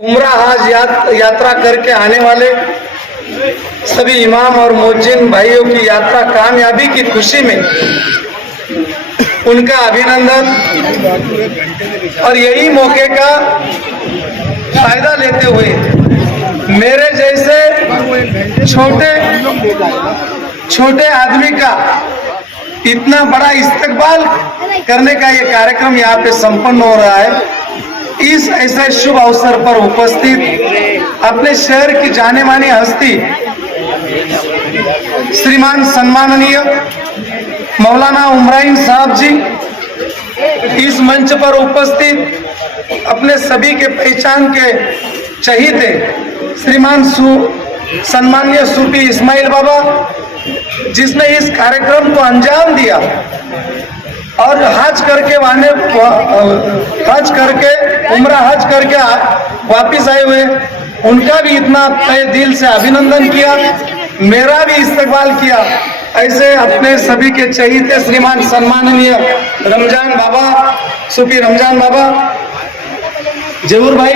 उम्रा हज यात्रा करके आने वाले सभी इमाम और मुअज्जिन भाइयों की यात्रा कामयाबी की खुशी में उनका अभिनंदन और यही मौके का फायदा लेते हुए मेरे जैसे छोटे आदमी का इतना बड़ा इस्तकबाल करने का ये कार्यक्रम यहाँ पे संपन्न हो रहा है। इस ऐसे शुभ अवसर पर उपस्थित अपने शहर की जाने मानी हस्ती श्रीमान सम्माननीय मौलाना उमराइन साहब जी, इस मंच पर उपस्थित अपने सभी के पहचान के चहीते श्रीमान सम्माननीय सूफी इस्माइल बाबा, जिसने इस कार्यक्रम को अंजाम दिया और हज करके उम्रा हज करके वापिस आए हुए, उनका भी इतना तहे दिल से अभिनंदन किया, मेरा भी इस्तकबाल किया। ऐसे अपने सभी के चहीते श्रीमान सम्माननीय रमजान बाबा, सूफी रमजान बाबा, जहूर भाई,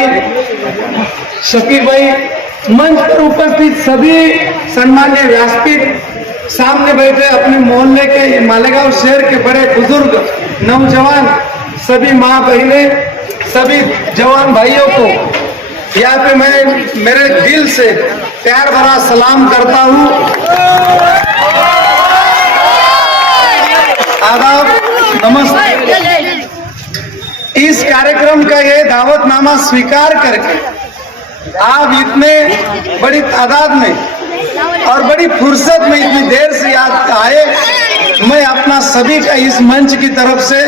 शकीर भाई, मंच पर उपस्थित सभी सम्मान्य व्यासपीठ, सामने बैठे अपने मोहल्ले के मालेगांव शहर के बड़े बुजुर्ग, नौजवान, सभी माँ बहने, सभी जवान भाइयों को यहाँ पे मैं मेरे दिल से प्यार भरा सलाम करता हूँ। आदाब, नमस्ते। इस कार्यक्रम का ये दावतनामा स्वीकार करके आप इतने बड़ी तादाद में और बड़ी फुर्सत में इतनी देर से याद आए, मैं अपना सभी का इस मंच की तरफ से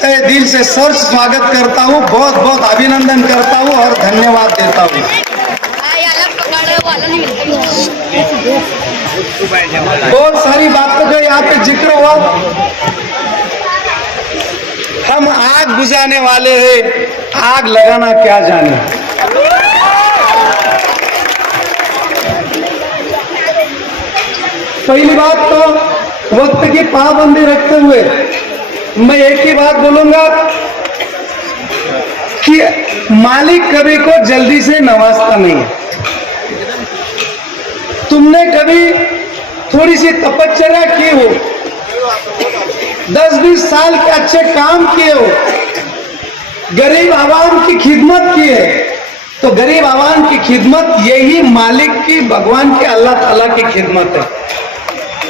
तहे दिल से सर्च स्वागत करता हूँ, बहुत बहुत अभिनंदन करता हूँ और धन्यवाद देता हूँ। बहुत सारी बातों का यहाँ पे जिक्र हुआ। हम आग बुझाने वाले हैं, आग लगाना क्या जाने। पहली बात तो वक्त की पाबंदी रखते हुए मैं एक ही बात बोलूंगा कि मालिक कभी को जल्दी से नवाजता नहीं है। तुमने कभी थोड़ी सी तपश्चर्या की हो, 10-20 साल के अच्छे काम किए हो, गरीब आवाम की खिदमत की है, तो गरीब आवाम की खिदमत यही मालिक की, भगवान के, अल्लाह ताला की खिदमत है।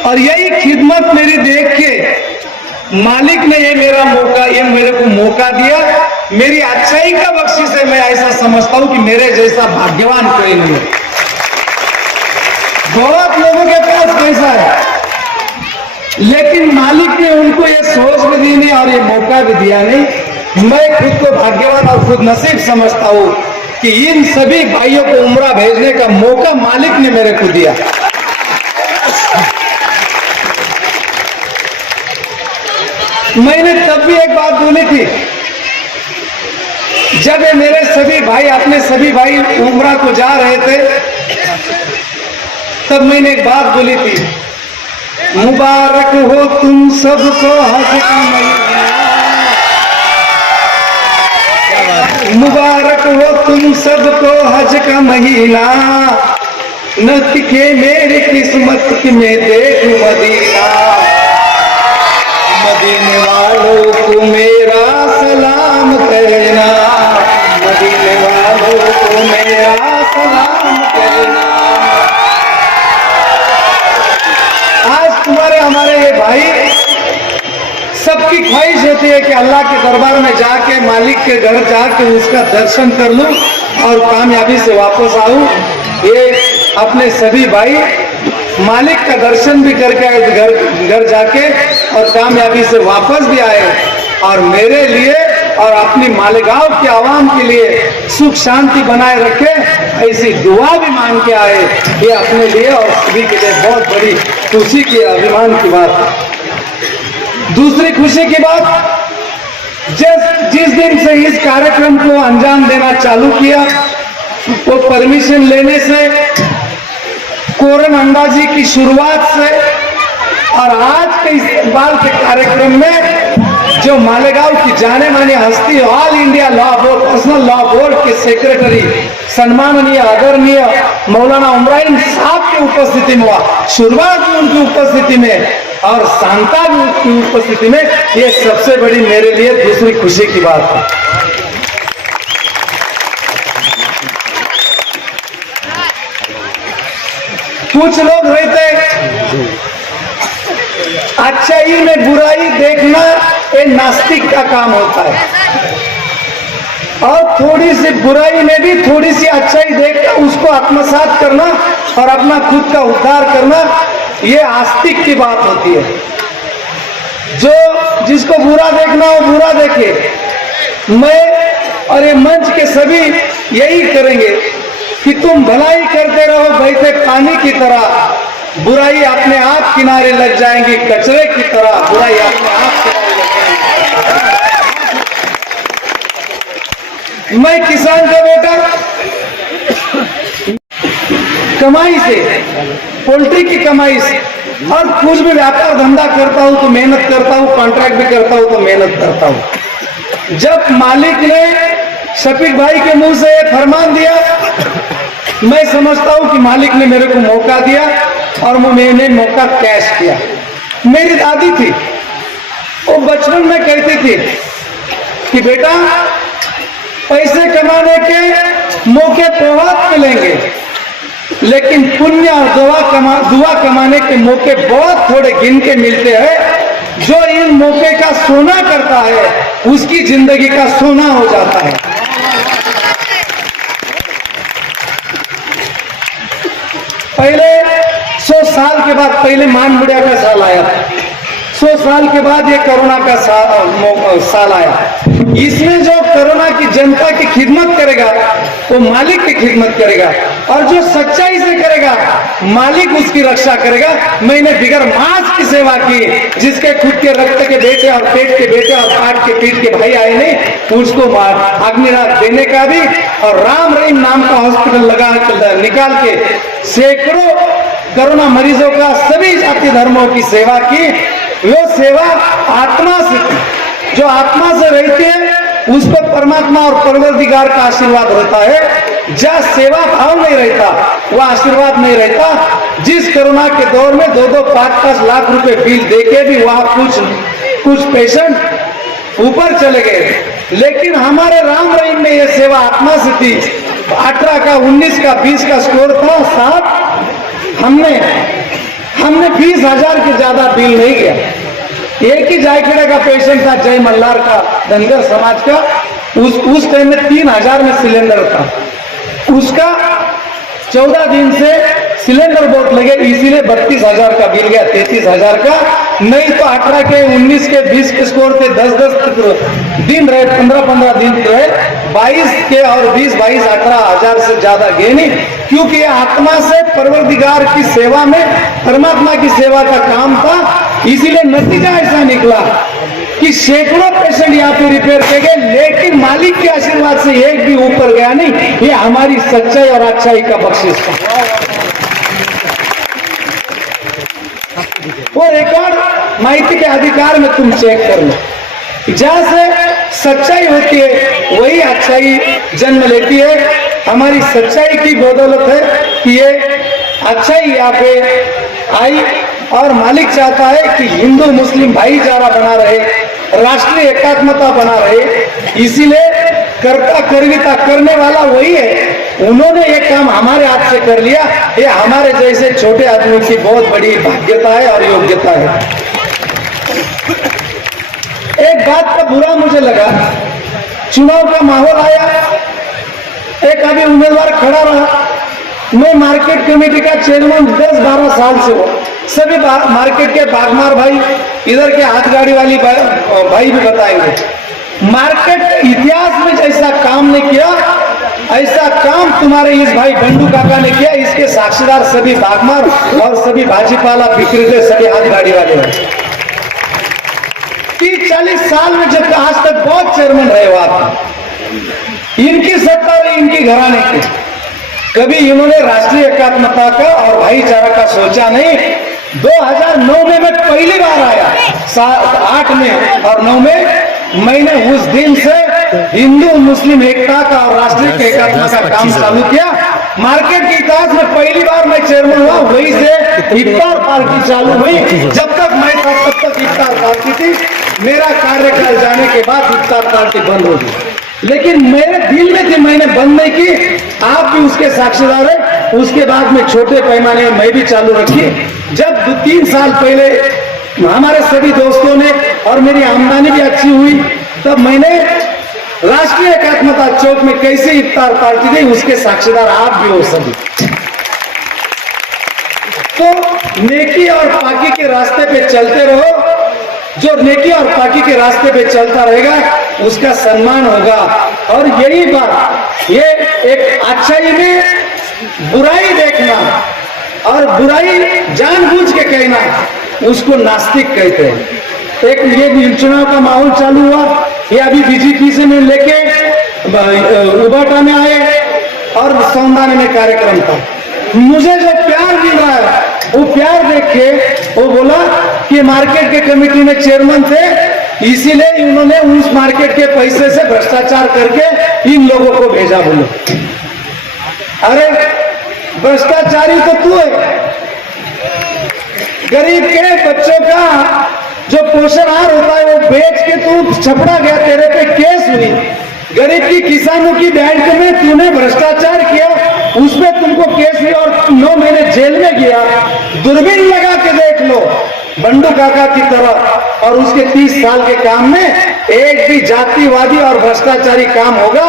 और यही खिदमत मेरी देख के मालिक ने ये मेरे को मौका दिया। मेरी अच्छाई का बख्शिश है, मैं ऐसा समझता हूं कि मेरे जैसा भाग्यवान कोई नहीं है। बहुत लोगों के पास पैसा है, लेकिन मालिक ने उनको ये सोच भी दी नहीं और ये मौका भी दिया नहीं। मैं खुद को भाग्यवान और खुद नसीब समझता हूं कि इन सभी भाइयों को उम्रा भेजने का मौका मालिक ने मेरे को दिया। मैंने तब भी एक बात बोली थी, जब मेरे सभी भाई, अपने सभी भाई उम्रा को जा रहे थे, तब मैंने एक बात बोली थी, मुबारक हो तुम सबको हज का महीना, मुबारक हो तुम सबको हज का महीना, न दिखे मेरी किस्मत में देखूं मदीना, मदीने वालों को मेरा सलाम कहना, मदीने वालों को मेरा सलाम कहना। आज तुम्हारे हमारे ये भाई, सबकी ख्वाहिश होती है कि अल्लाह के दरबार में जाके, मालिक के घर जाके उसका दर्शन कर लूं और कामयाबी से वापस आऊं। ये अपने सभी भाई मालिक का दर्शन भी करके आए घर जाके और कामयाबी से वापस भी आए, और मेरे लिए और अपनी मालेगांव की आवाम के लिए सुख शांति बनाए रखे, ऐसी दुआ भी मांग के आए। ये अपने लिए और सभी के लिए बहुत बड़ी खुशी की, अभिमान की बात है। दूसरी खुशी की बात, जिस दिन से इस कार्यक्रम को अंजाम देना चालू किया, वो परमिशन लेने से, कोरन अंदाजी की शुरुआत से और आज के इस्तकबाल के कार्यक्रम में जो मालेगांव की जाने मानी हस्ती all India law board personal law board के सेक्रेटरी सम्माननीय आदरणीय मौलाना उमराइन साहब की उपस्थिति में हुआ, शुरुआत भी उनकी उपस्थिति में और शांता भी उनकी उपस्थिति में, ये सबसे बड़ी मेरे लिए दूसरी खुशी की बात है। कुछ लोग रहते अच्छाई में बुराई देखना, ये नास्तिक का काम होता है, और थोड़ी सी बुराई में भी थोड़ी सी अच्छाई देखकर उसको आत्मसात करना और अपना खुद का उद्धार करना, ये आस्तिक की बात होती है। जो जिसको बुरा देखना हो बुरा देखे, मैं और ये मंच के सभी यही करेंगे कि तुम भलाई करते रहो बहते पानी की तरह, बुराई अपने आप किनारे लग जाएंगी, कचरे की तरह बुराई अपने आप किनारे लग जाएंगी। मैं किसान का बेटा, कमाई से, पोल्ट्री की कमाई से, और कुछ भी व्यापार धंधा करता हूं तो मेहनत करता हूं, कॉन्ट्रैक्ट भी करता हूं तो मेहनत करता हूं। जब मालिक ने शफीक भाई के मुंह से फरमान दिया, मैं समझता हूं कि मालिक ने मेरे को मौका दिया और मैंने मौका कैश किया। मेरी दादी थी, वो बचपन में कहती थी कि बेटा पैसे कमाने के मौके बहुत मिलेंगे, लेकिन पुण्य और दुआ कमाने के मौके बहुत थोड़े गिन के मिलते हैं। जो इन मौके का सोना करता है उसकी जिंदगी का सोना हो जाता है। पहले 100 साल के बाद, पहले मान बुढ़िया का साल आया, 100 साल के बाद ये कोरोना का साल आया। इसमें जो कोरोना की जनता की खिदमत करेगा वो मालिक की खिदमत करेगा, और जो सच्चाई से करेगा मालिक उसकी रक्षा करेगा। मैंने बिगर मांस की सेवा की, जिसके खुद के रक्त के बेटे और पेट के बेटे और पाट के पीठ के भाई आए नहीं, उसको अग्निराग देने का भी, और राम रहीम नाम का हॉस्पिटल लगा निकाल के सैकड़ों कोरोना मरीजों का सभी जाति धर्मों की सेवा की। वो सेवा आत्मा से, जो आत्मा से रहती है उस पर परमात्मा और परवरदिगार का आशीर्वाद रहता है। जहाँ सेवा भाव नहीं रहता वह आशीर्वाद नहीं रहता। जिस कोरोना के दौर में 2-2, 5-5 लाख रुपए बिल देके भी वहां कुछ पेशेंट ऊपर चले गए, लेकिन हमारे राम रहीम में यह सेवा आत्मा से थी। 18 का, 19 का, 20 का स्कोर था साहब, हमने 20,000 के ज्यादा बिल नहीं किया। एक ही जायखेड़े का पेशेंट था, जय मल्हार का, धनगर समाज का, उस टाइम में 3,000 में सिलेंडर था। उसका 14 दिन से सिलेंडर बहुत लगे, इसीलिए 32,000 का बिल गया, 33,000 का। नहीं तो 18 के, 19 के, 20 के स्कोर थे, 10-10 दिन रहे, 15-15 दिन रहे, 22 के और 20-22, 18,000 से ज्यादा गए नहीं, क्योंकि आत्मा से परवरदिगार की सेवा में, परमात्मा की सेवा का काम था। इसीलिए नतीजा ऐसा निकला कि सैकड़ों पेशेंट यहाँ पे रिपेयर किए गए, लेकिन मालिक के आशीर्वाद से एक भी ऊपर गया नहीं। ये हमारी सच्चाई और अच्छाई का बख्शिश था। वो रिकॉर्ड माहिती के अधिकार में तुम चेक कर लो। जहां से सच्चाई होती है वही अच्छाई जन्म लेती है। हमारी सच्चाई की बदौलत है कि ये अच्छाई यहाँ पे आई, और मालिक चाहता है कि हिंदू मुस्लिम भाईचारा बना रहे, राष्ट्रीय एकात्मता बना रहे। इसीलिए कर्ता कर्विता करने वाला वही है। उन्होंने ये काम हमारे हाथ से कर लिया। ये हमारे जैसे छोटे आदमी की बहुत बड़ी भाग्यता है और योग्यता है। एक बात का बुरा मुझे लगा, चुनाव का माहौल आया, एक अभी उम्मीदवार खड़ा रहा। मैं मार्केट कमेटी का चेयरमैन 10-12 साल से हूँ। सभी मार्केट के बागमार भाई, इधर के हाथ गाड़ी वाली भाई भी बताएंगे। मार्केट इतिहास में जैसा काम नहीं किया, ऐसा काम तुम्हारे इस भाई बंडू काका ने किया। इसके साक्षीदार सभी बागमार और सभी भाजीपाला बिक्रेते, सभी हाथ गाड़ी वाले हैं। 30-40 साल में जब आज तक बहुत चेयरमैन रहे हो आप, इनकी सत्ता रही, इनकी घराने की, कभी इन्होंने राष्ट्रीय एकात्मता का और भाईचारा का सोचा नहीं। 2009 में मैं पहली बार आया, 8 में और 9 में मैंने उस दिन से हिंदू मुस्लिम एकता का और राष्ट्रीय एकात्मता का काम चालू किया। मार्केट के इतिहास में पहली बार मैं चेयरमैन हुआ, वही से इफ्तार पार्टी चालू हुई। जब तक मैं था तब तक इफ्तार पार्टी थी। मेरा कार्यकाल जाने के बाद इफ्तार पार्टी बंद हो गई, लेकिन मेरे दिल में थी, मैंने बंद नहीं की। आप भी उसके साक्षीदार है। उसके बाद में छोटे पैमाने में मैं भी चालू रखी। जब 2-3 साल पहले हमारे सभी दोस्तों ने और मेरी आमदनी भी अच्छी हुई, तब मैंने राष्ट्रीय एकात्मता चौक में कैसे इफ्तार पार्टी दी, उसके साक्षीदार आप भी हो सभी। तो नेकी और पाकी के रास्ते पे चलते रहो। जो नेकी और पाकी के रास्ते पे चलता रहेगा उसका सम्मान होगा। और यही बात, ये एक अच्छाई में बुराई देखना और बुराई जानबूझ के कहना, उसको नास्तिक कहते हैं। एक ये चुनाव का माहौल चालू हुआ, ये अभी बीजेपी से मैं लेके उबाटा में आए और सौंदाने में कार्यक्रम था। मुझे जो प्यार मिल रहा है वो प्यार देख के वो बोला कि मार्केट के कमेटी में चेयरमैन थे, इसीलिए उन्होंने उस मार्केट के पैसे से भ्रष्टाचार करके इन लोगों को भेजा। बोलो, अरे भ्रष्टाचारी तो तू है। गरीब के बच्चों का जो पोषण आहार होता है वो बेच के तू छपड़ा गया, तेरे पे केस हुई। गरीब की किसानों की बैंक में तूने भ्रष्टाचार किया, उसमें तुमको केस हुई और 9 महीने जेल में गया। दूरबीन लगा के देख लो बंडू काका की तरह, और उसके 30 साल के काम में एक भी जातिवादी और भ्रष्टाचारी काम होगा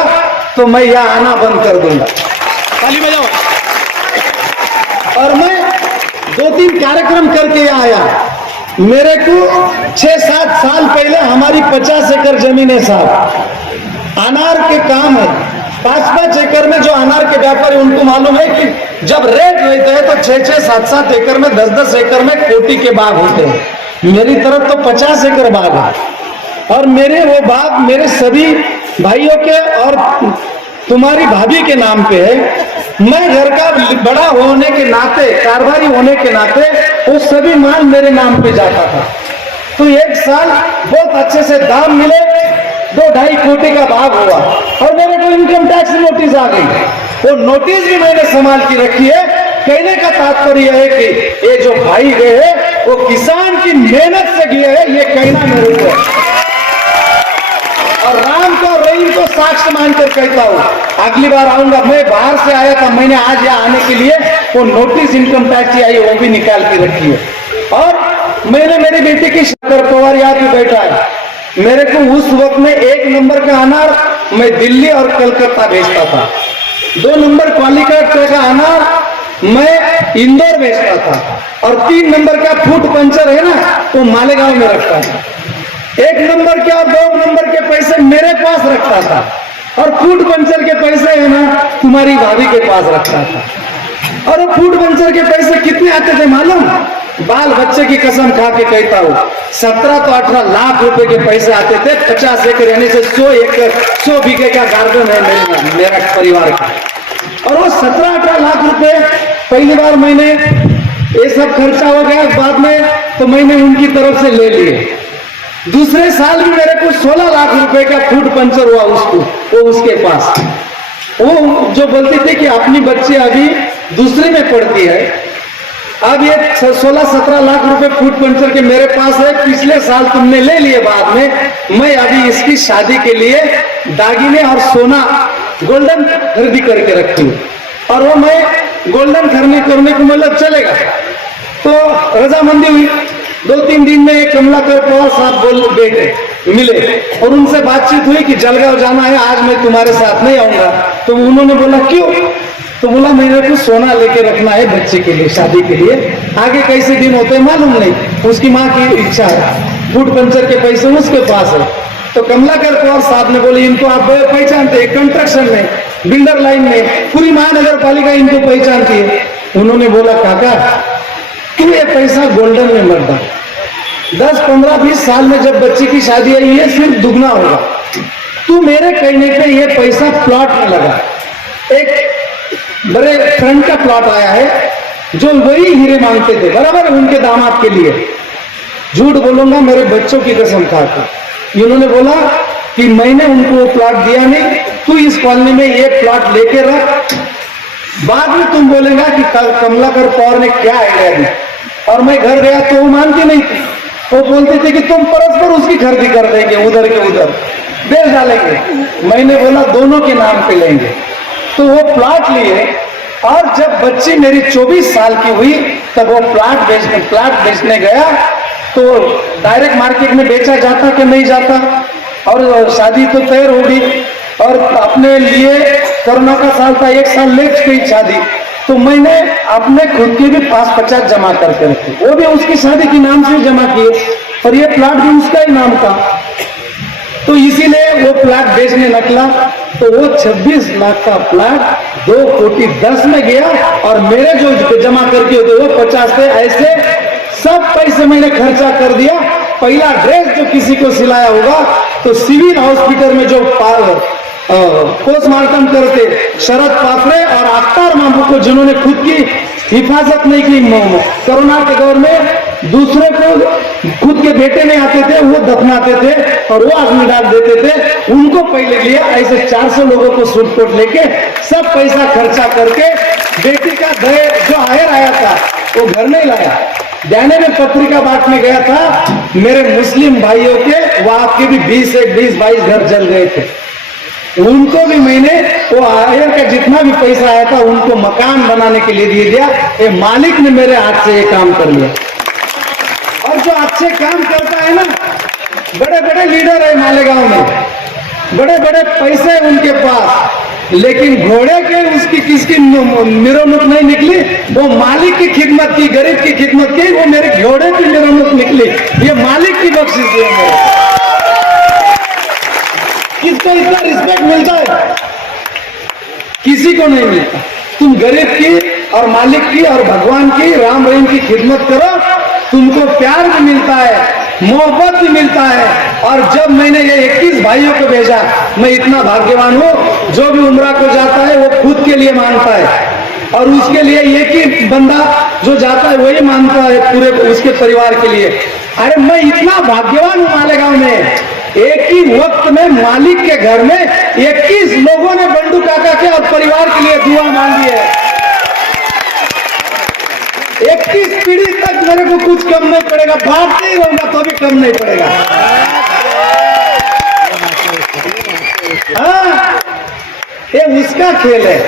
तो मैं यहाँ आना बंद कर दूंगा। ताली बजाओ। और मैं 2-3 कार्यक्रम करके यहाँ आया। मेरे को 6-7 साल पहले हमारी 50 एकड़ जमीन है साहब, अनार के काम है। 5-5 एकड़ में जो अनार के व्यापारी, उनको मालूम है कि जब रेट रहते हैं तो 6-6, 7-7 एकड़ में, 10-10 एकड़ में कोटी के बाग होते हैं। मेरी तरफ तो 50 एकड़ बाग है और मेरे वो बाग मेरे सभी भाइयों के और तुम्हारी भाभी के नाम पे है। मैं घर का बड़ा होने के नाते, कारोबारी होने के नाते, वो सभी माल मेरे नाम पे जाता था। तो एक साल बहुत अच्छे से दाम मिले, 2-2.5 कोटी का भाग हुआ और मेरे को इनकम टैक्स नोटिस आ गई। वो नोटिस भी मैंने संभाल की रखी है। कहने का तात्पर्य है कि ये जो भाई गए हैं वो किसान की मेहनत से गए हैं, ये कहना मेरे को। और राम को रहीम को साक्ष्य मानकर कहता हूँ, अगली बार आऊंगा। मैं बाहर से आया था, मैंने आज यहाँ आने के लिए वो नोटिस इनकम टैक्स की आई, वो भी निकाल के रखी है। और मैंने मेरी बेटी की शंकर पवार यहाँ पे बैठा है, मेरे को उस वक्त में 1 नंबर का अनार मैं दिल्ली और कलकत्ता भेजता था। 2 नंबर क्वालिटी का अनार मैं इंदौर भेजता था और 3 नंबर का फूट पंचर है ना, वो मालेगांव में रखता था। 1 नंबर के और 2 नंबर के पैसे मेरे पास रखता था और फूट पंचर के पैसे है ना तुम्हारी भाभी के पास रखता था। और वो फूट पंचर के पैसे कितने आते थे मालूम? बाल बच्चे की कसम खा के कहता हूँ, 17 तो 18 लाख रुपए के पैसे आते थे। 50 एकड़ यानी से 100 एकड़ 100 बीघे का गार्डन है मेरा परिवार का। और वो 17-18 लाख रुपए पहली बार मैंने, ये सब खर्चा हो गया बाद में, तो मैंने उनकी तरफ से ले लिए। दूसरे साल भी मेरे को 16 लाख रुपए का फूट पंचर हुआ उसको, वो उसके पास। वो जो बोलती थी कि अपनी बच्ची अभी दूसरी में पढ़ती है, अब ये 16-17 लाख रुपए फूट पंचर के मेरे पास है। पिछले साल तुमने ले लिए, बाद में मैं अभी इसकी शादी के लिए दागिने और सोना गोल्डन खरीदी करके रखी हूँ। और वो मैं गोल्डन खरीदने करने को मतलब चलेगा तो रजामंदी हुई। 2-3 दिन में कमलाकर पवार साहब बैठे मिले और उनसे बातचीत हुई कि जलगांव जाना है, आज मैं तुम्हारे साथ नहीं आऊंगा। तो उन्होंने बोला क्यों? तो बोला मेरे को सोना लेके रखना है बच्चे के लिए, शादी के लिए। आगे कैसे दिन होते हैं मालूम नहीं, उसकी माँ की इच्छा है। फूट पंचर के पैसे उसके पास है। तो कमलाकर पवार साहब ने बोले इनको आप पहचानते हैं, कंस्ट्रक्शन में, बिल्डर लाइन में, पूरी महानगर पालिका इनको पहचानती है। उन्होंने बोला काका तू ये पैसा गोल्डन में मत डाल, 10, 15, 20 साल में जब बच्ची की शादी आई है सिर्फ दुगना होगा। तू मेरे कहने पे ये पैसा प्लॉट में लगा। एक बड़े फ्रंट का प्लॉट आया है, जो वही हीरे मांगते थे बराबर उनके दामाद के लिए। झूठ बोलूंगा मेरे बच्चों की कसम खाकर इन्होंने बोला कि मैंने उनको वो प्लॉट दिया नहीं, तू इस कॉलोनी में ये प्लॉट लेके रख, बाद में तुम बोलेगा कि कमलाकर पवार ने क्या आइडिया दी। और मैं घर गया तो वो मानती नहीं थी, वो बोलते थे कि तुम परस्पर उसकी खरीदी कर देंगे, उधर के उधर बेच डालेंगे। मैंने बोला दोनों के नाम पे लेंगे, तो वो प्लॉट लिए। और जब बच्ची मेरी 24 साल की हुई तब वो प्लॉट बेचने गया तो डायरेक्ट मार्केट में बेचा जाता कि नहीं जाता, और शादी तो तैयार होगी और अपने लिए कोरोना का साल था, 1 साल लेट गई शादी, तो मैंने अपने खुद के भी 5-50 जमा करके रखे, वो भी उसकी शादी के नाम से जमा किए और ये प्लॉट भी उसका ही नाम था। तो इसीलिए वो प्लॉट बेचने निकला तो वो 26 लाख का प्लॉट 2 कोटी 10 में गया और मेरे जो जमा करके होते वो 50 थे। ऐसे सब पैसे मैंने खर्चा कर दिया। पहला ड्रेस जो किसी को सिलाया होगा तो सिविल हॉस्पिटल में जो पोस्टमार्टम करते शरद पात्रे और अख्तर मामू को, जिन्होंने खुद की हिफाजत नहीं की कोरोना के दौर में, दूसरे को खुद के बेटे नहीं आते थे वो दफनाते थे और वो आदमी डाल देते थे, उनको पहले लिया। ऐसे 400 लोगों को सूट कोट लेके सब पैसा खर्चा करके बेटी का जो हायर आया था वो घर नहीं लाया, जाने में पत्रिका बांटने गया था। मेरे मुस्लिम भाइयों के वहां के भी 20-22 घर जल गए थे, उनको भी मैंने वो आयर का जितना भी पैसा आया था उनको मकान बनाने के लिए दे दिया। ये मालिक ने मेरे हाथ से ये काम कर लिया। और जो अच्छे काम करता है ना, बड़े बड़े लीडर है मालेगांव में, बड़े बड़े पैसे उनके पास, लेकिन घोड़े के उसकी किसकी मिरोनुक नहीं निकली, वो मालिक की खिदमत की, गरीब की खिदमत की, वो मेरे घोड़े की मिरोनुक निकली। ये मालिक की बख्शिश है मेरे। किसको इतना रिस्पेक्ट मिलता है? किसी को नहीं मिलता। तुम गरीब की और मालिक की और भगवान की, राम रहीम की खिदमत करो, तुमको प्यार भी मिलता है, मोहब्बत भी मिलता है। और जब मैंने ये 21 भाइयों को भेजा, मैं इतना भाग्यवान हूं, जो भी उम्रा को जाता है वो खुद के लिए मांगता है और उसके लिए एक ही बंदा जो जाता है वही मांगता है पूरे उसके परिवार के लिए। अरे मैं इतना भाग्यवान हूं मालेगांव में, एक ही वक्त में मालिक के घर में 21 लोगों ने बंडू काका के और परिवार के लिए दुआ मांगी है। 21 पीढ़ी तक मेरे को कुछ कम नहीं पड़ेगा, बांटते ही रहूंगा तो भी कम नहीं पड़ेगा। हाँ, ये उसका खेल है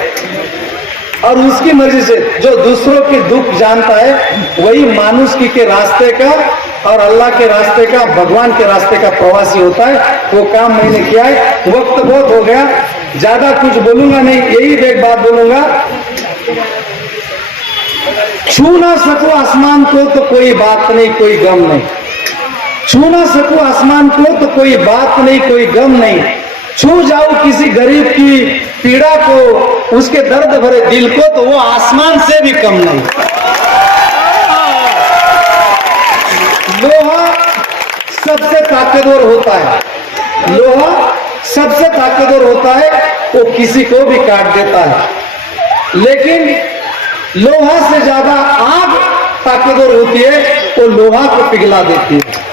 और उसकी मर्जी से। जो दूसरों के दुख जानता है वही मानुषी के रास्ते का और अल्लाह के रास्ते का, भगवान के रास्ते का प्रवासी होता है। वो काम मैंने किया है। वक्त बहुत हो गया, ज्यादा कुछ बोलूंगा नहीं, यही एक बात बोलूंगा, छू ना सकूं आसमान को तो कोई बात नहीं, कोई गम नहीं। छू ना सकूं आसमान को तो कोई बात नहीं, कोई गम नहीं। छू जाऊं किसी गरीब की पीड़ा को, उसके दर्द भरे दिल को, तो वो आसमान से भी कम नहीं। लोहा सबसे ताकतवर होता है, लोहा सबसे ताकतवर होता है, वो किसी को भी काट देता है। लेकिन लोहा से ज्यादा आग ताकतवर होती है, वो लोहा को पिघला देती है।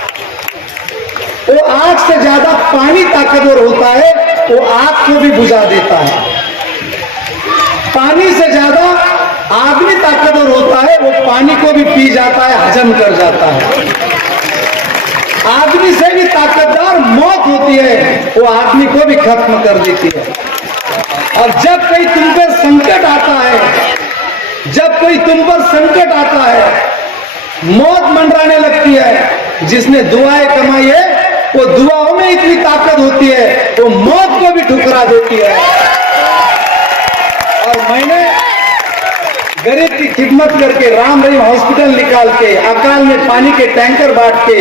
वो आग से ज्यादा पानी ताकतवर होता है, वो आग को भी बुझा देता है। पानी से ज्यादा आदमी ताकतवर होता है, वो पानी को भी पी जाता है, हजम कर जाता है। आदमी से भी ताकतवर मौत होती है, वो आदमी को भी खत्म कर देती है। और जब कोई तुम पर संकट आता है, जब कोई तुम पर संकट आता है, मौत मंडराने लगती है, जिसने दुआएं कमाई है वो दुआओं में इतनी ताकत होती है, वो मौत को भी ठुकरा देती है। और मैंने गरीब की खिदमत करके, राम रहीम हॉस्पिटल निकाल के, अकाल में पानी के टैंकर बांट के,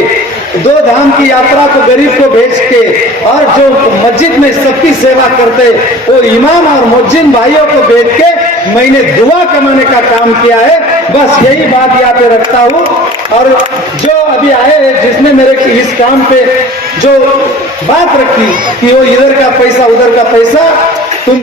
2 धाम की यात्रा को गरीब को भेज के, और जो मस्जिद में सबकी सेवा करते वो इमाम और मुअज्जिन भाइयों को भेज के मैंने दुआ कमाने का काम किया है। बस यही बात यहाँ पे रखता हूँ। और जो अभी आए हैं, जिसने मेरे इस काम पे जो बात रखी कि वो इधर का पैसा उधर का पैसा, तुम